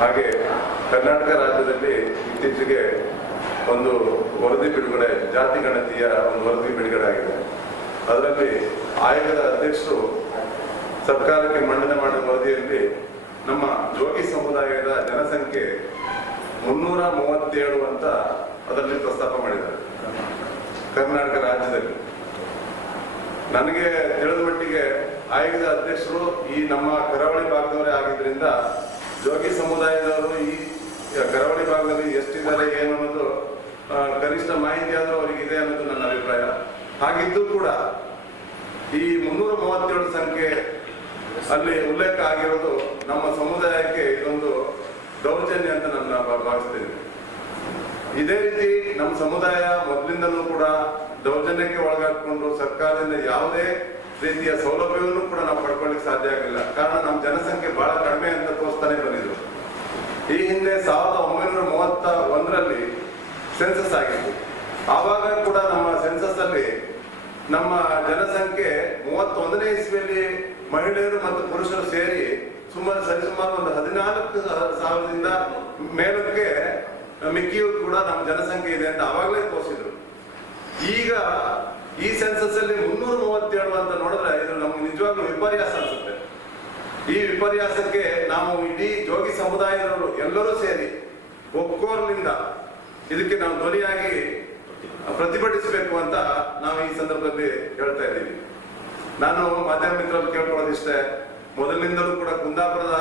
ಹಾಗೆ ಕರ್ನಾಟಕ ರಾಜ್ಯದಲ್ಲಿ ಇತ್ತೀಚೆಗೆ ಒಂದು ವರದಿ ಬಿಡುಗಡೆ, ಜಾತಿ ಗಣತಿಯ ಒಂದು ವರದಿ ಬಿಡುಗಡೆ ಆಗಿದೆ ಅದರಲ್ಲಿ ಆಯೋಗದ ಅಧ್ಯಕ್ಷರು ಸರ್ಕಾರಕ್ಕೆ ಮಂಡನೆ ಮಾಡಿದ ವರದಿಯಲ್ಲಿ ನಮ್ಮ ಜೋಗಿ ಸಮುದಾಯದ ಜನಸಂಖ್ಯೆ ಮುನ್ನೂರ ಮೂವತ್ತೇಳು ಅಂತ ಅದರಲ್ಲಿ ಪ್ರಸ್ತಾಪ ಮಾಡಿದ್ದಾರೆ. ಕರ್ನಾಟಕ ರಾಜ್ಯದಲ್ಲಿ. ನನಗೆ ತಿಳಿದ ಮಟ್ಟಿಗೆ ಆಯೋಗದ ಅಧ್ಯಕ್ಷರು ಈ ನಮ್ಮ ಕರಾವಳಿ ಭಾಗದವರೇ ಆಗಿದ್ರಿಂದ ಜೋಗಿ ಸಮುದಾಯದವರು ಈ ಕರಾವಳಿ ಭಾಗದಲ್ಲಿ ಎಷ್ಟಿದ್ದಾರೆ, ಏನು ಅನ್ನೋದು ಕನಿಷ್ಠ ಮಾಹಿತಿ ಆದರೂ ಅವರಿಗೆ ಇದೆ ಅನ್ನೋದು ನನ್ನ ಅಭಿಪ್ರಾಯ. ಹಾಗಿದ್ದು ಕೂಡ ಈ ಮುನ್ನೂರ ಮೂವತ್ತೇಳು ಸಂಖ್ಯೆ ಅಲ್ಲಿ ಉಲ್ಲೇಖ ಆಗಿರೋದು ನಮ್ಮ ಸಮುದಾಯಕ್ಕೆ ಇದೊಂದು ದೌರ್ಜನ್ಯ ಅಂತ ನನ್ನ ಭಾವಿಸ್ತೇನೆ ಭಾವಿಸ್ತೀನಿ. ಇದೇ ರೀತಿ ನಮ್ಮ ಸಮುದಾಯ ಮೊದಲಿಂದಲೂ ಕೂಡ ದೌರ್ಜನ್ಯಕ್ಕೆ ಒಳಗಾಕೊಂಡು ಸರ್ಕಾರದಿಂದ ಯಾವುದೇ ರೀತಿಯ ಸೌಲಭ್ಯವನ್ನು ಕೂಡ ನಾವು ಪಡ್ಕೊಳ್ಳಿಕ್ಕೆ ಸಾಧ್ಯ ಆಗಿಲ್ಲ. ಕಾರಣ ನಮ್ಮ ಜನಸಂಖ್ಯೆ ಬಹಳ ಕಡಿಮೆ ಅಂತ ತೋರಿಸ್ತಾನೆ ಬಂದಿದ್ರು ಈ ಹಿಂದೆ ಸಾವಿರದ ಒಂಬೈನೂರ ಮೂವತ್ತ ಒಂದರಲ್ಲಿ ಸೆನ್ಸಸ್ ಆಗಿತ್ತು. ಆವಾಗ ಕೂಡ ನಮ್ಮ ಸೆನ್ಸಸ್ ಅಲ್ಲಿ ನಮ್ಮ ಜನಸಂಖ್ಯೆ ಮೂವತ್ತೊಂದನೇ ಇಸ್ವಿಯಲ್ಲಿ ಮಹಿಳೆಯರು ಮತ್ತು ಪುರುಷರು ಸೇರಿ ಸುಮಾರು ಸರಿಸುಮಾರು ಒಂದು ಹದಿನಾಲ್ಕು ಸಾವಿರದಿಂದ ಮೇಲಕ್ಕೆ ಮಿಕ್ಕಿಯೂ ಕೂಡ ನಮ್ಮ ಜನಸಂಖ್ಯೆ ಇದೆ ಅಂತ ಆವಾಗಲೇ ತೋರಿಸಿದ್ರು. ಈಗ ಈ ಸೆನ್ಸಸ್ ಅಲ್ಲಿ ಮುನ್ನೂರ ಮೂವತ್ತೇಳು ಅಂತ ನೋಡಿದ್ರೆ ಇದು ನಮ್ಗೆ ನಿಜವಾಗ್ಲೂ ವಿಪರ್ಯಾಸ ಅನ್ಸುತ್ತೆ. ಈ ವಿಪರ್ಯಾಸಕ್ಕೆ ನಾವು ಇಡೀ ಜೋಗಿ ಸಮುದಾಯದವರು ಎಲ್ಲರೂ ಸೇರಿ ಒಕ್ಕೋರ್ನಿಂದ ಇದಕ್ಕೆ ನಾವು ಧ್ವನಿಯಾಗಿ ಪ್ರತಿಭಟಿಸಬೇಕು ಅಂತ ನಾವು ಈ ಸಂದರ್ಭದಲ್ಲಿ ಹೇಳ್ತಾ ಇದ್ದೀವಿ. ನಾನು ಮಾಧ್ಯಮ ಮಿತ್ರರು ಕೇಳ್ಕೊಳ್ಳೋದಿಷ್ಟೇ, ಮೊದಲಿನಿಂದಲೂ ಕೂಡ ಕುಂದಾಪುರದ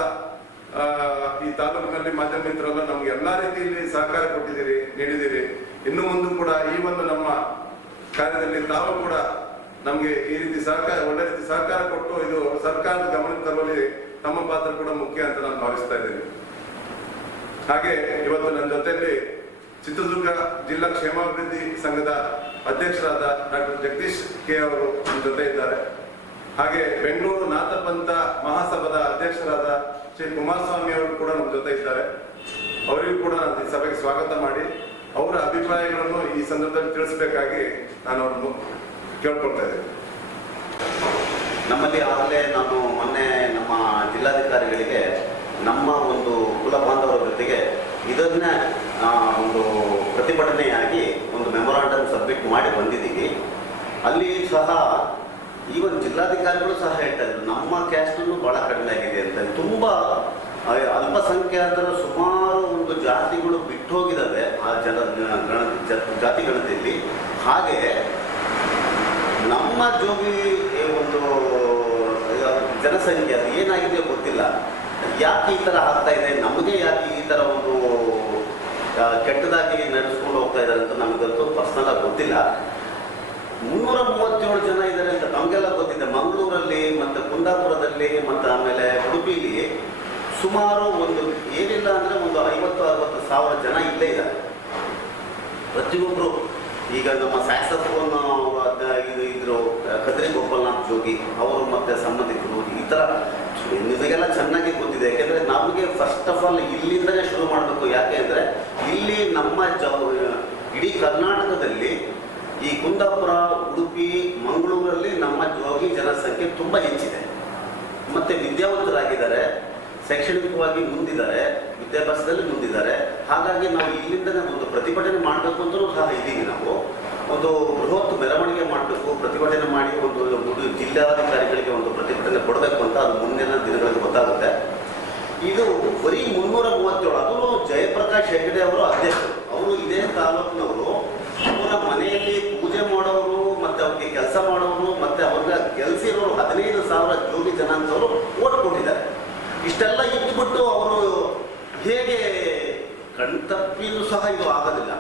ಈ ತಾಲೂಕಿನಲ್ಲಿ ಮಾಧ್ಯಮ ಮಿತ್ರರೆಲ್ಲ ನಮ್ಗೆ ಎಲ್ಲಾ ರೀತಿಯಲ್ಲಿ ಸಹಕಾರ ಕೊಟ್ಟಿದ್ದೀರಿ, ನೀಡಿದ್ದೀರಿ. ಇನ್ನು ಮುಂದೆ ಕೂಡ ಈ ಒಂದು ನಮ್ಮ ಕಾರ್ಯದಲ್ಲಿ ತಾವು ಕೂಡ ನಮಗೆ ಈ ರೀತಿ ಸಹಕಾರ, ಒಳ್ಳೆ ರೀತಿ ಸಹಕಾರ ಕೊಟ್ಟು ಇದು ಸರ್ಕಾರದ ಗಮನಕ್ಕೆ ತರುವಲ್ಲಿ ತಮ್ಮ ಪಾತ್ರ ಕೂಡ ಮುಖ್ಯ ಅಂತ ನಾನು ಭಾವಿಸ್ತಾ ಇದ್ದೀನಿ. ಹಾಗೆ ಇವತ್ತು ನನ್ನ ಜೊತೆಯಲ್ಲಿ ಚಿತ್ರದುರ್ಗ ಜಿಲ್ಲಾ ಕ್ಷೇಮಾಭಿವೃದ್ಧಿ ಸಂಘದ ಅಧ್ಯಕ್ಷರಾದ ಡಾಕ್ಟರ್ ಜಗದೀಶ್ ಕೆ ಅವರು ನಮ್ಮ ಜೊತೆ ಇದ್ದಾರೆ. ಹಾಗೆ ಬೆಂಗಳೂರು ನಾಥಪಂಥ ಮಹಾಸಭಾದ ಅಧ್ಯಕ್ಷರಾದ ಶ್ರೀ ಕುಮಾರಸ್ವಾಮಿ ಅವರು ಕೂಡ ನಮ್ಮ ಜೊತೆ ಇದ್ದಾರೆ. ಅವರಿಗೂ ಕೂಡ ಈ ಸಭೆಗೆ ಸ್ವಾಗತ ಮಾಡಿ. ಅವರ ಅಭಿಪ್ರಾಯಗಳನ್ನು ಈ ಸಂದರ್ಭದಲ್ಲಿ ತಿಳಿಸಬೇಕಾಗಿ ನಾನು ಅವ್ರನ್ನು ಕೇಳ್ಕೊಳ್ತಾ ಇದ್ದೇನೆ. ನಮ್ಮಲ್ಲಿ ಆಗಲೇ ನಾನು ಮೊನ್ನೆ ನಮ್ಮ ಜಿಲ್ಲಾಧಿಕಾರಿಗಳಿಗೆ ನಮ್ಮ ಒಂದು ಕುಲ ಬಾಂಧವರ ಜೊತೆಗೆ ಇದನ್ನ ಒಂದು ಪ್ರತಿಭಟನೆಯಾಗಿ ಒಂದು ಮೆಮೊರಾಂಡಮ್ ಸಬ್ಮಿಟ್ ಮಾಡಿ ಬಂದಿದ್ದೀವಿ. ಅಲ್ಲಿ ಸಹ ಈವನ್ ಜಿಲ್ಲಾಧಿಕಾರಿಗಳು ಸಹ ಹೇಳ್ತಾ ಇದ್ರು, ನಮ್ಮ ಕ್ಯಾಸ್ಟನ್ನು ಬಹಳ ಕಡಿಮೆ ಆಗಿದೆ ಅಂತ. ತುಂಬ ಅಲ್ಪಸಂಖ್ಯಾತರ ಸುಮಾರು ಜಾತಿಗಳು ಬಿಟ್ಟು ಹೋಗಿದ್ದಾವೆ ಆ ಜನ ಗಣ ಜಾತಿ ಗಣತಿಯಲ್ಲಿ. ಹಾಗೆ ನಮ್ಮ ಜೋಗಿ ಒಂದು ಜನಸಂಖ್ಯೆ ಅದು ಏನಾಗಿದೆ ಗೊತ್ತಿಲ್ಲ. ಯಾಕೆ ಈ ಥರ ಆಗ್ತಾ ಇದೆ? ನಮಗೆ ಯಾಕೆ ಈ ಥರ ಒಂದು ಕೆಟ್ಟದಾಗಿ ನಡೆಸ್ಕೊಂಡು ಹೋಗ್ತಾ ಇದ್ದಾರೆ ಅಂತ ನಮಗಂತೂ ಪರ್ಸನಲ್ ಆಗಿ ಗೊತ್ತಿಲ್ಲ. ಮುನ್ನೂರ ಮೂವತ್ತೇಳು ಜನ ಇದ್ದಾರೆ ಅಂತ ನಮಗೆಲ್ಲ ಗೊತ್ತಿದೆ. ಮಂಗಳೂರಲ್ಲಿ ಮತ್ತು ಕುಂದಾಪುರದಲ್ಲಿ ಮತ್ತು ಆಮೇಲೆ ಉಡುಪಿಲಿ ಸುಮಾರು ಒಂದು ಏನಿಲ್ಲ ಅಂದರೆ ಒಂದು ಐವತ್ತು, ಅರವತ್ತು ಸಾವಿರ ಜನ ಇಲ್ಲೇ ಇದ್ದಾರೆ. ಪ್ರತಿಯೊಬ್ಬರು ಈಗ ನಮ್ಮ ಸ್ಯಾಕ್ಸಫೋನ್ ಇದು ಇದ್ರು ಕದ್ರಿ ಗೋಪಾಲನಾಥ್ ಜೋಗಿ ಅವರು ಮತ್ತೆ ಸಂಬಂಧಿಕರು, ಈ ಥರ ನಿಮಗೆಲ್ಲ ಚೆನ್ನಾಗಿ ಗೊತ್ತಿದೆ. ಯಾಕೆಂದರೆ ನಮಗೆ ಫಸ್ಟ್ ಆಫ್ ಆಲ್ ಇಲ್ಲಿಂದಲೇ ಶುರು ಮಾಡಬೇಕು. ಯಾಕೆ ಅಂದರೆ ಇಲ್ಲಿ ನಮ್ಮ ಜ ಇಡೀ ಕರ್ನಾಟಕದಲ್ಲಿ ಈ ಕುಂದಾಪುರ, ಉಡುಪಿ, ಮಂಗಳೂರಲ್ಲಿ ನಮ್ಮ ಜೋಗಿ ಜನಸಂಖ್ಯೆ ತುಂಬ ಹೆಚ್ಚಿದೆ. ಮತ್ತೆ ವಿದ್ಯಾವಂತರಾಗಿದ್ದಾರೆ. ಶೈಕ್ಷಣಿಕವಾಗಿ ಮುಂದಿದ್ದಾರೆ, ವಿದ್ಯಾಭ್ಯಾಸದಲ್ಲಿ ಮುಂದಿದ್ದಾರೆ. ಹಾಗಾಗಿ ನಾವು ಇಲ್ಲಿಂದನೇ ಒಂದು ಪ್ರತಿಭಟನೆ ಮಾಡಬೇಕು ಅಂತಲೂ ಸಹ ಇದ್ದೀವಿ ನಾವು. ಒಂದು ಬೃಹತ್ ಮೆರವಣಿಗೆ ಮಾಡಬೇಕು, ಪ್ರತಿಭಟನೆ ಮಾಡಿ ಒಂದು ಜಿಲ್ಲಾಧಿಕಾರಿಗಳಿಗೆ ಒಂದು ಪ್ರತಿಭಟನೆ ಕೊಡಬೇಕು ಅಂತ ಅದು ಮುಂದಿನ ದಿನಗಳಲ್ಲಿ ಗೊತ್ತಾಗುತ್ತೆ. ಇದು ಬರೀ ಮುನ್ನೂರ ಮೂವತ್ತೇಳು, ಅದು ಜಯಪ್ರಕಾಶ್ ಹೆಗಡೆ ಅವರು ಅಧ್ಯಕ್ಷರು. ಅವರು ಇದೇ ತಾಲೂಕಿನವರು. ಅವರ ಮನೆಯಲ್ಲಿ ಪೂಜೆ ಮಾಡೋರು, ಮತ್ತೆ ಅವ್ರಿಗೆ ಕೆಲಸ ಮಾಡೋರು, ಮತ್ತೆ ಅವ್ರನ್ನ ಗೆಲ್ಸಿರೋರು ಹದಿನೈದು ಸಾವಿರ ಜೋಡಿ ಜನ ಅಂತವರು ಓಟ್ ಕೊಟ್ಟಿದ್ದಾರೆ ಇಷ್ಟೆಲ್ಲ ಇಟ್ಟುಬಿಟ್ಟು ಅವರು ಹೇಗೆ ಕಣ್ತಪ್ಪಿನೂ ಸಹ ಇದು ಆಗೋದಿಲ್ಲ.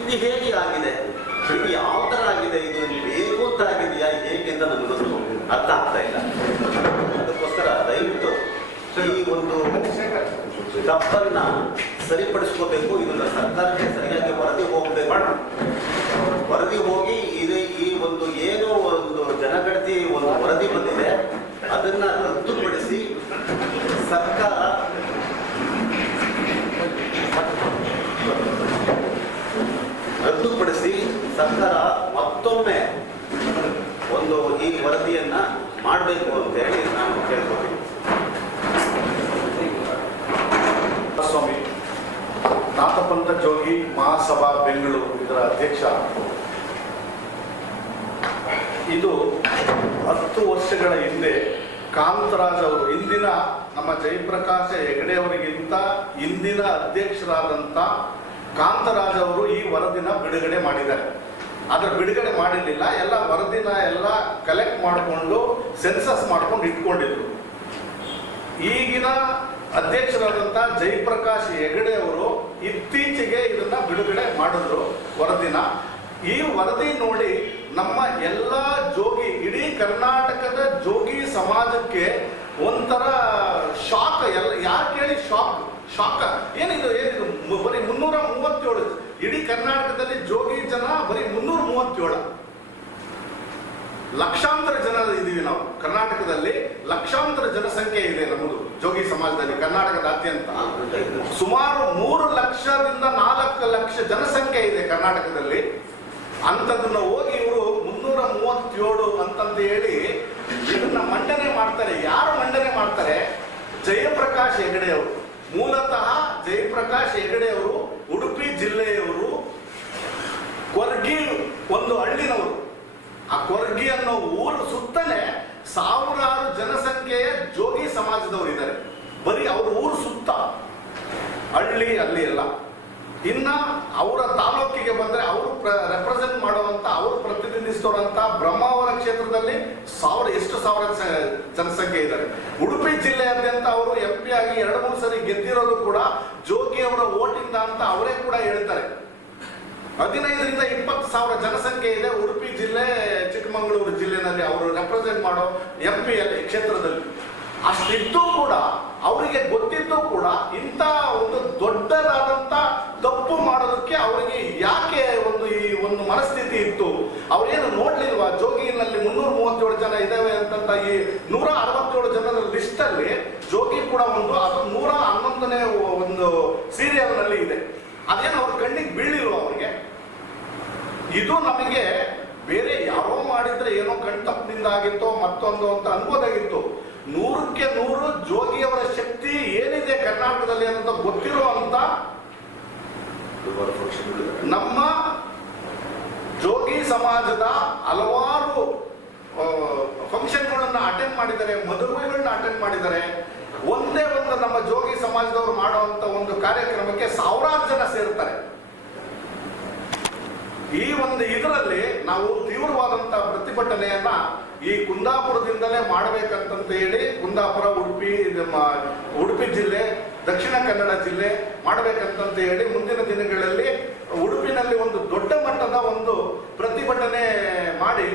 ಇದು ಹೇಗೆ ಆಗಿದೆ? ಇದು ಯಾವ ಥರ ಆಗಿದೆ? ಇದು ಬೇಕು ಅಂತ ಆಗಿದೆಯಾ? ಹೇಗೆ ಅಂತ ನನಗೊಂದು ಅರ್ಥ ಆಗ್ತಾ ಇಲ್ಲ. ಅದಕ್ಕೋಸ್ಕರ ದಯವಿಟ್ಟು ಈ ಒಂದು ತಪ್ಪನ್ನ ಸರಿಪಡಿಸ್ಕೋಬೇಕು. ಇದನ್ನ ಸರ್ಕಾರಕ್ಕೆ ಸರಿಯಾಗಿ ವರದಿ ಹೋಗಬೇಕು. ವರದಿ ಹೋಗಿ ಇದು ಈ ಒಂದು ಏನು ಒಂದು ಜನಗಣತಿ ಒಂದು ವರದಿ ಬಂದಿದೆ ಅದನ್ನ ರದ್ದುಪಡಿಸಿ ಸರ್ಕಾರ ರದ್ದುಪಡಿಸಿ ಸರ್ಕಾರ ಮತ್ತೊಮ್ಮೆ ಒಂದು ಈ ವರದಿಯನ್ನ ಮಾಡಬೇಕು ಅಂತ ಹೇಳಿ ನಾನು ಕೇಳ್ಕೊತೀನಿ ಹನುಮಂತ ಜೋಗಿ ಮಹಾಸಭಾ ಬೆಂಗಳೂರು ಇದರ ಅಧ್ಯಕ್ಷ. ಇದು ಹತ್ತು ವರ್ಷಗಳ ಹಿಂದೆ ಕಾಂತರಾಜ್ ಅವರು, ಇಂದಿನ ನಮ್ಮ ಜಯಪ್ರಕಾಶ ಹೆಗಡೆ ಅವರಿಗಿಂತ ಇಂದಿನ ಅಧ್ಯಕ್ಷರಾದಂಥ ಕಾಂತರಾಜ್ ಅವರು ಈ ವರದಿನ ಬಿಡುಗಡೆ ಮಾಡಿದ್ದಾರೆ. ಆದ್ರೆ ಬಿಡುಗಡೆ ಮಾಡಿರಲಿಲ್ಲ, ಎಲ್ಲ ವರದಿನ ಎಲ್ಲ ಕಲೆಕ್ಟ್ ಮಾಡಿಕೊಂಡು ಸೆನ್ಸಸ್ ಮಾಡ್ಕೊಂಡು ಇಟ್ಕೊಂಡಿದ್ರು. ಈಗಿನ ಅಧ್ಯಕ್ಷರಾದಂಥ ಜಯಪ್ರಕಾಶ್ ಹೆಗಡೆ ಅವರು ಇತ್ತೀಚೆಗೆ ಇದನ್ನ ಬಿಡುಗಡೆ ಮಾಡಿದ್ರು ವರದಿನ. ಈ ವರದಿ ನೋಡಿ ನಮ್ಮ ಎಲ್ಲ ಜೋಗಿ, ಇಡೀ ಕರ್ನಾಟಕದ ಜೋಗಿ ಸಮಾಜಕ್ಕೆ ಒಂಥರ ಶಾಕ್. ಎಲ್ಲ, ಯಾರು ಕೇಳಿ ಶಾಕ್? ಶಾಕ್. ಏನಿದು ಏನಿದು? ಬರೀ ಮುನ್ನೂರ ಮೂವತ್ತೇಳು. ಇಡೀ ಕರ್ನಾಟಕದಲ್ಲಿ ಜೋಗಿ ಜನ ಬರೀ ಮುನ್ನೂರ ಮೂವತ್ತೇಳು. ಲಕ್ಷಾಂತರ ಜನ ಇದೀವಿ ನಾವು. ಕರ್ನಾಟಕದಲ್ಲಿ ಲಕ್ಷಾಂತರ ಜನಸಂಖ್ಯೆ ಇದೆ ನಮ್ಮದು. ಜೋಗಿ ಸಮಾಜದಲ್ಲಿ ಕರ್ನಾಟಕದಾದ್ಯಂತ ಸುಮಾರು ಮೂರು ಲಕ್ಷದಿಂದ ನಾಲ್ಕು ಲಕ್ಷ ಜನಸಂಖ್ಯೆ ಇದೆ ಕರ್ನಾಟಕದಲ್ಲಿ. ಅಂಥದನ್ನ ಹೋಗಿ ಇವರು ಮುನ್ನೂರ ಮೂವತ್ತೇಳು ಅಂತಂದು ಹೇಳಿ ಇದನ್ನ ಮಂಡನೆ ಮಾಡ್ತಾರೆ. ಯಾರು ಮಂಡನೆ ಮಾಡ್ತಾರೆ? ಜಯಪ್ರಕಾಶ್ ಹೆಗಡೆ ಅವರು ಮೂಲತಃ ಜಯಪ್ರಕಾಶ್ ಹೆಗಡೆ ಅವರು ಉಡುಪಿ ಜಿಲ್ಲೆಯವರು ಕೊರ್ಗಿ ಒಂದು ಹಳ್ಳಿನವರು. ಆ ಕೊರ್ಗಿ ಅನ್ನೋ ಊರು ಸುತ್ತಲೇ ಸಾವಿರಾರು ಇದ್ದಾರೆ ಊರು ಸುತ್ತ. ಹಳ್ಳಿ, ಅಲ್ಲಿ ಎಲ್ಲ. ಇನ್ನ ಅವರ ತಾಲೂಕಿಗೆ ಬಂದ್ರೆ ಅವರು ರೆಪ್ರೆಸೆಂಟ್ ಮಾಡುವಂತ, ಅವರು ಪ್ರತಿನಿಧಿಸುವಂತ ಬ್ರಹ್ಮಾವರ ಕ್ಷೇತ್ರದಲ್ಲಿ ಸಾವಿರ, ಎಷ್ಟು ಸಾವಿರ ಜನಸಂಖ್ಯೆ ಇದ್ದಾರೆ. ಉಡುಪಿ ಜಿಲ್ಲೆಯಾದ್ಯಂತ ಅವರು ಎಂ ಪಿ ಆಗಿ ಎರಡು, ಮೂರು ಸರಿ ಗೆದ್ದಿರೋದು ಕೂಡ ಜೋಗಿ ಅವರ ಓಟಿಂದ ಅಂತ ಅವರೇ ಕೂಡ ಹೇಳ್ತಾರೆ. ಹದಿನೈದರಿಂದ ಇಪ್ಪತ್ತು ಸಾವಿರ ಜನಸಂಖ್ಯೆ ಇದೆ ಉಡುಪಿ ಜಿಲ್ಲೆ, ಚಿಕ್ಕಮಗಳೂರು ಜಿಲ್ಲೆನಲ್ಲಿ ಅವರು ರೆಪ್ರೆಸೆಂಟ್ ಮಾಡೋ ಎಂ ಪಿ ಅಲ್ಲಿ, ಕ್ಷೇತ್ರದಲ್ಲಿ. ಅಷ್ಟಿದ್ದು ಕೂಡ ಅವರಿಗೆ ಗೊತ್ತಿದ್ದು ಕೂಡ ಇಂಥ ಒಂದು ದೊಡ್ಡದಾದಂಥ ತಪ್ಪು ಮಾಡೋದಕ್ಕೆ ಅವರಿಗೆ ಯಾಕೆ ಒಂದು ಈ ಒಂದು ಮನಸ್ಥಿತಿ ಇತ್ತು? ಅವರೇನು ನೋಡ್ಲಿಲ್ವಾ? ಜೋಗಿನಲ್ಲಿ ಮುನ್ನೂರ ಮೂವತ್ತೇಳು ಜನ ಇದಾವೆ ಅಂತಂತ ಈ ನೂರ ಅರವತ್ತೇಳು ಜನರ ಲಿಸ್ಟ್ ಅಲ್ಲಿ ಜೋಗಿ ಕೂಡ ಒಂದು, ಅದು ನೂರ ಹನ್ನೊಂದನೇ ಒಂದು ಸೀರಿಯಲ್ನಲ್ಲಿ ಇದೆ. ಅದೇನು ಅವ್ರ ಕಣ್ಣಿಗೆ ಬೀಳಿಲ್ವ ಅವರಿಗೆ? ಇದು ನಮಗೆ ಬೇರೆ ಯಾರೋ ಮಾಡಿದ್ರೆ ಏನೋ ಕಣ್ತಪ್ಪಿನಿಂದ ಆಗಿತ್ತೋ ಮತ್ತೊಂದು ಅಂತ ಅನ್ಬೋದಾಗಿತ್ತು. ನೂರಕ್ಕೆ ನೂರು ಜೋಗಿಯವರ ಶಕ್ತಿ ಏನಿದೆ ಕರ್ನಾಟಕದಲ್ಲಿ ಅನ್ನೋದು ಗೊತ್ತಿರುವಂತ ನಮ್ಮ ಜೋಗಿ ಸಮಾಜದ ಹಲವಾರು ಫಂಕ್ಷನ್ಗಳನ್ನ ಅಟೆಂಡ್ ಮಾಡಿದರೆ ಮದುವೆಗಳನ್ನ ಅಟೆಂಡ್ ಮಾಡಿದ್ದಾರೆ. ಒಂದೇ ಒಂದು ನಮ್ಮ ಜೋಗಿ ಸಮಾಜದವರು ಮಾಡುವಂತ ಒಂದು ಕಾರ್ಯಕ್ರಮಕ್ಕೆ ಸಾವಿರಾರು ಜನ ಸೇರ್ತಾರೆ. ಈ ಒಂದು ಇದರಲ್ಲಿ ನಾವು ತೀವ್ರವಾದಂತಹ ಪ್ರತಿಭಟನೆಯನ್ನ ಈ ಕುಂದಾಪುರದಿಂದಲೇ ಮಾಡಬೇಕಂತಂತ ಹೇಳಿ ಕುಂದಾಪುರ, ಉಡುಪಿ ಉಡುಪಿ ಜಿಲ್ಲೆ, ದಕ್ಷಿಣ ಕನ್ನಡ ಜಿಲ್ಲೆ ಮಾಡಬೇಕಂತಂತ ಹೇಳಿ ಮುಂದಿನ ದಿನಗಳಲ್ಲಿ ಉಡುಪಿನಲ್ಲಿ ಒಂದು ದೊಡ್ಡ ಮಟ್ಟದ ಒಂದು ಪ್ರತಿಭಟನೆ ಮಾಡಿ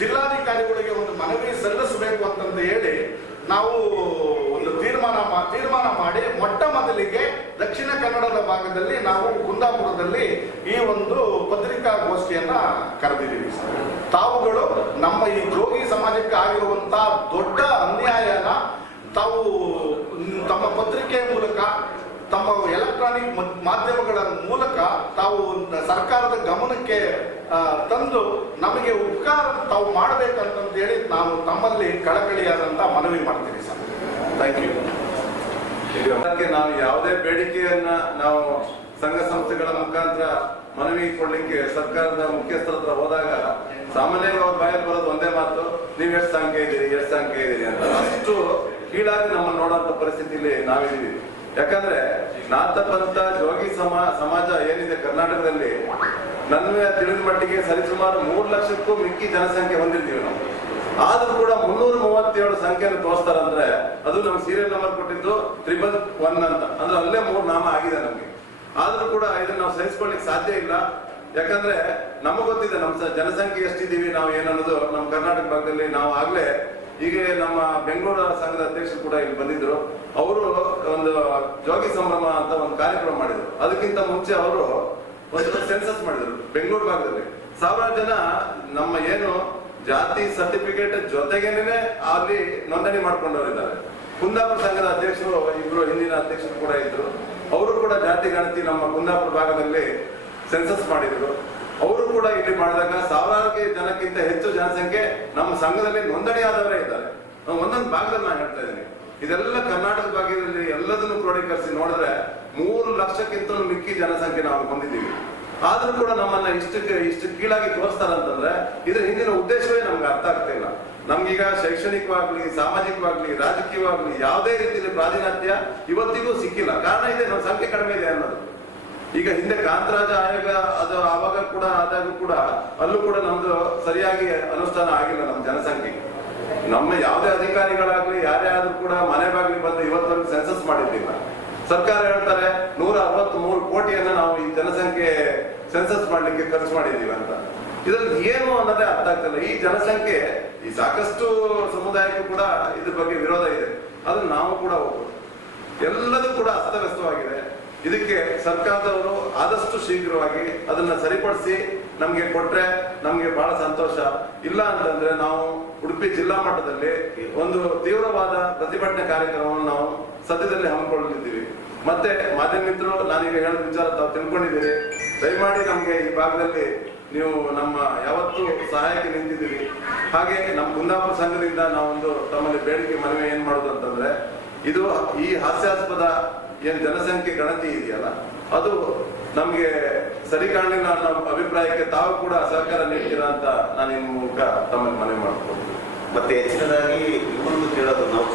ಜಿಲ್ಲಾಧಿಕಾರಿಗಳಿಗೆ ಒಂದು ಮನವಿ ಸಲ್ಲಿಸಬೇಕು ಅಂತಂತ ಹೇಳಿ ನಾವು ಒಂದು ತೀರ್ಮಾನ ತೀರ್ಮಾನ ಮಾಡಿ ಮೊಟ್ಟ ಮೊದಲಿಗೆ ದಕ್ಷಿಣ ಕನ್ನಡದ ಭಾಗದಲ್ಲಿ ನಾವು ಕುಂದಾಪುರದಲ್ಲಿ ಈ ಒಂದು ಪತ್ರಿಕಾಗೋಷ್ಠಿಯನ್ನ ಕರೆದಿದ್ದೀವಿ ಸರ್. ತಾವುಗಳು ನಮ್ಮ ಈ ಜೋಗಿ ಸಮಾಜಕ್ಕೆ ಆಗಿರುವಂತಹ ದೊಡ್ಡ ಅನ್ಯಾಯನ ತಾವು ತಮ್ಮ ಪತ್ರಿಕೆ ಮೂಲಕ, ತಮ್ಮ ಎಲೆಕ್ಟ್ರಾನಿಕ್ ಮಾಧ್ಯಮಗಳ ಮೂಲಕ ತಾವು ಸರ್ಕಾರದ ಗಮನಕ್ಕೆ ತಂದು ನಮಗೆ ಉಪಕಾರ ತಾವು ಮಾಡಬೇಕಂತಂತ ಹೇಳಿ ನಾನು ತಮ್ಮಲ್ಲಿ ಕಳಕಳಿಯಾದಂತ ಮನವಿ ಮಾಡ್ತೀನಿ ಸರ್. ಥ್ಯಾಂಕ್ ಯು ಇದಕ್ಕೆ ನಾವು ಯಾವುದೇ ಬೇಡಿಕೆಯನ್ನ ನಾವು ಸಂಘ ಸಂಸ್ಥೆಗಳ ಮುಖಾಂತರ ಮನವಿ ಕೊಡ್ಲಿಕ್ಕೆ ಸರ್ಕಾರದ ಮುಖ್ಯಸ್ಥರ ಹತ್ರ ಹೋದಾಗ ಸಾಮಾನ್ಯವಾಗಿ ಅವ್ರ ಬಾಯಲ್ಲಿ ಬರೋದು ಒಂದೇ ಮಾತು, ನೀವ್ ಎಷ್ಟು ಸಂಖ್ಯೆ ಇದ್ದೀರಿ, ಎಷ್ಟು ಸಂಖ್ಯೆ ಇದ್ದೀರಿ ಅಂತ. ಅಷ್ಟು ಕೀಳಾಗಿ ನಮ್ಮನ್ನು ನೋಡುವಂತ ಪರಿಸ್ಥಿತಿಯಲ್ಲಿ ನಾವಿದ್ದೀವಿ. ಯಾಕಂದ್ರೆ ನಾಥ ಪಂಥ ಜೋಗಿ ಸಮಾ, ಸಮಾಜ ಏನಿದೆ ಕರ್ನಾಟಕದಲ್ಲಿ ನನ್ನ ತಿಳಿದ ಮಟ್ಟಿಗೆ ಸರಿಸುಮಾರು ಮೂರು ಲಕ್ಷಕ್ಕೂ ಮಿಕ್ಕಿ ಜನಸಂಖ್ಯೆ ಹೊಂದಿರ್ತೀವಿ ನಾವು. ಆದ್ರೂ ಕೂಡ ಮುನ್ನೂರ ಮೂವತ್ತೇಳು ಸಂಖ್ಯೆಯನ್ನು ತೋರಿಸ್ತಾರಂದ್ರೆ ಅದು ನಮ್ಗೆ ಸೀರಿಯಲ್ ನಂಬರ್ ಕೊಟ್ಟಿದ್ದು ತ್ರಿಬಲ್ ಒನ್ ಅಂತ. ಅಂದ್ರೆ ಅಲ್ಲೇ ಮೂರು ನಾಮ ಆಗಿದೆ ನಮ್ಗೆ. ಆದ್ರೂ ಕೂಡ ಇದನ್ನ ನಾವು ಸಹಿಸ್ಕೊಳ್ಳಿಕ್ ಸಾಧ್ಯ ಇಲ್ಲ. ಯಾಕಂದ್ರೆ ನಮಗ್ ಗೊತ್ತಿದೆ ನಮ್ಮ ಜನಸಂಖ್ಯೆ ಎಷ್ಟಿದ್ದೀವಿ ನಾವು ಏನನ್ನೋದು ನಮ್ಮ ಕರ್ನಾಟಕ ಭಾಗದಲ್ಲಿ ನಾವು ಆಗ್ಲೇ ಈಗ ನಮ್ಮ ಬೆಂಗಳೂರು ಸಂಘದ ಅಧ್ಯಕ್ಷರು ಕೂಡ ಇಲ್ಲಿ ಬಂದಿದ್ರು. ಅವರು ಒಂದು ಜೋಗಿ ಸಂಭ್ರಮ ಅಂತ ಒಂದು ಕಾರ್ಯಕ್ರಮ ಮಾಡಿದ್ರು. ಅದಕ್ಕಿಂತ ಮುಂಚೆ ಅವರು ಒಂದು ಸೆನ್ಸಸ್ ಮಾಡಿದ್ರು ಬೆಂಗಳೂರು ಭಾಗದಲ್ಲಿ. ಸಾವಿರಾರು ಜನ ನಮ್ಮ ಏನು ಜಾತಿ ಸರ್ಟಿಫಿಕೇಟ್ ಜೊತೆಗೇನೆ ಅಲ್ಲಿ ನೋಂದಣಿ ಮಾಡ್ಕೊಂಡವರಿದ್ದಾರೆ. ಕುಂದಾಪುರ ಸಂಘದ ಅಧ್ಯಕ್ಷರು, ಇಬ್ರು ಹಿಂದಿನ ಅಧ್ಯಕ್ಷರು ಕೂಡ ಇದ್ರು. ಅವರು ಕೂಡ ಜಾತಿ ಗಣತಿ ನಮ್ಮ ಕುಂದಾಪುರ ಭಾಗದಲ್ಲಿ ಸೆನ್ಸಸ್ ಮಾಡಿದ್ರು. ಅವರು ಕೂಡ ಇಲ್ಲಿ ಮಾಡಿದಾಗ ಸಾವಿರಾರು ಜನಕ್ಕಿಂತ ಹೆಚ್ಚು ಜನಸಂಖ್ಯೆ ನಮ್ಮ ಸಂಘದಲ್ಲಿ ನೋಂದಣಿ ಆದವರೇ ಇದ್ದಾರೆ ಒಂದೊಂದು ಭಾಗದಲ್ಲಿ ನಾನು ಹೇಳ್ತಾ ಇದ್ದೀನಿ. ಇದೆಲ್ಲ ಕರ್ನಾಟಕ ಭಾಗದಲ್ಲಿ ಎಲ್ಲದನ್ನು ಕ್ರೋಢೀಕರಿಸಿ ನೋಡಿದ್ರೆ ಮೂರು ಲಕ್ಷಕ್ಕಿಂತ ಮಿಕ್ಕಿ ಜನಸಂಖ್ಯೆ ನಾವು ಹೊಂದಿದ್ದೀವಿ. ಆದ್ರೂ ಕೂಡ ನಮ್ಮನ್ನ ಇಷ್ಟಕ್ಕೆ ಇಷ್ಟು ಕೀಳಾಗಿ ತೋರಿಸ್ತಾರಂತಂದ್ರೆ ಇದ್ರ ಹಿಂದಿನ ಉದ್ದೇಶವೇ ನಮ್ಗೆ ಅರ್ಥ ಆಗ್ತಿಲ್ಲ. ನಮ್ಗೀಗ ಶೈಕ್ಷಣಿಕವಾಗ್ಲಿ, ಸಾಮಾಜಿಕವಾಗ್ಲಿ, ರಾಜಕೀಯವಾಗ್ಲಿ ಯಾವುದೇ ರೀತಿಯಲ್ಲಿ ಪ್ರಾತಿನಿಧ್ಯ ಇವತ್ತಿಗೂ ಸಿಕ್ಕಿಲ್ಲ. ಕಾರಣ ಇದೆ, ನಮ್ಮ ಸಂಖ್ಯೆ ಕಡಿಮೆ ಇದೆ ಅನ್ನೋದು. ಈಗ ಹಿಂದೆ ಕಾಂತರಾಜ ಆಯೋಗ ಅದು ಆವಾಗ ಕೂಡ ಆದಾಗ ಕೂಡ ಅಲ್ಲೂ ಕೂಡ ನಮ್ದು ಸರಿಯಾಗಿ ಅನುಷ್ಠಾನ ಆಗಿಲ್ಲ ನಮ್ಮ ಜನಸಂಖ್ಯೆ. ನಮ್ಮ ಯಾವುದೇ ಅಧಿಕಾರಿಗಳಾಗ್ಲಿ, ಯಾರೇ ಆದ್ರೂ ಕೂಡ ಮನೆ ಬಾಗಿಲು ಬಂದು ಇವತ್ತವರೆಗೂ ಸೆನ್ಸಸ್ ಮಾಡಿದ್ದಿಲ್ಲ ಸರ್ಕಾರ ಹೇಳ್ತಾರೆ, ನೂರ ಅರವತ್ತ್ ಮೂರು ಕೋಟಿಯನ್ನ ನಾವು ಈ ಜನಸಂಖ್ಯೆ ಸೆನ್ಸಸ್ ಮಾಡ್ಲಿಕ್ಕೆ ಖರ್ಚು ಮಾಡಿದೀವಿ ಅಂತ. ಇದ್ರಲ್ಲಿ ಏನು ಅನ್ನೋದೇ ಅರ್ಥ ಆಗ್ತಿಲ್ಲ. ಈ ಜನಸಂಖ್ಯೆ ಈ ಸಾಕಷ್ಟು ಸಮುದಾಯಕ್ಕೂ ಕೂಡ ಇದ್ರ ಬಗ್ಗೆ ವಿರೋಧ ಇದೆ. ಅದನ್ನ ನಾವು ಕೂಡ ಹೋಗ್ಬೋದು. ಎಲ್ಲದೂ ಕೂಡ ಅಸ್ತವ್ಯಸ್ತವಾಗಿದೆ. ಇದಕ್ಕೆ ಸರ್ಕಾರದವರು ಆದಷ್ಟು ಶೀಘ್ರವಾಗಿ ಅದನ್ನ ಸರಿಪಡಿಸಿ ನಮ್ಗೆ ಕೊಟ್ರೆ ನಮ್ಗೆ ಬಹಳ ಸಂತೋಷ. ಇಲ್ಲ ಅಂತಂದ್ರೆ ನಾವು ಉಡುಪಿ ಜಿಲ್ಲಾ ಮಟ್ಟದಲ್ಲಿ ಒಂದು ತೀವ್ರವಾದ ಪ್ರತಿಭಟನೆ ಕಾರ್ಯಕ್ರಮವನ್ನು ನಾವು ಸದ್ಯದಲ್ಲಿ ಹಮ್ಮಿಕೊಳ್ಳಲಿದ್ದೀವಿ ಮತ್ತೆ ಮಾಧ್ಯಮ ಮಿತ್ರರು ನಾನೀಗ ಹೇಳಿದ ವಿಚಾರ ತಾವು ತಿಳ್ಕೊಂಡಿದ್ದೀರಿ. ದಯಮಾಡಿ ನಮ್ಗೆ ಈ ಭಾಗದಲ್ಲಿ ನೀವು ನಮ್ಮ ಯಾವತ್ತು ಸಹಾಯಕ್ಕೆ ನಿಂತಿದ್ದೀರಿ. ಹಾಗೆ ನಮ್ಮ ಕುಂದಾಪುರ ಸಂಘದಿಂದ ನಾವೊಂದು ತಮ್ಮಲ್ಲಿ ಬೇಡಿಕೆ ಮನವಿ ಏನ್ ಮಾಡೋದು ಅಂತಂದ್ರೆ, ಇದು ಈ ಹಾಸ್ಯಾಸ್ಪದ ಏನ್ ಜನಸಂಖ್ಯೆ ಗಣತಿ ಇದೆಯಲ್ಲ, ಅದು ನಮ್ಗೆ ಸರಿ ಕಾಣಲಿಲ್ಲ ಅನ್ನೋ ಅಭಿಪ್ರಾಯಕ್ಕೆ ತಾವು ಕೂಡ ಸಹಕಾರ ನೀಡ್ತೀರಾ ಅಂತ ನಾನು ಇನ್ನು ಮೂಲಕ ತಮ್ಮಲ್ಲಿ ಮನವಿ ಮಾಡ್ಕೊಂಡು ಮತ್ತೆ ಹೆಚ್ಚಿನದಾಗಿ ಇನ್ನೊಂದು ಕೇಳೋದು, ನಾವು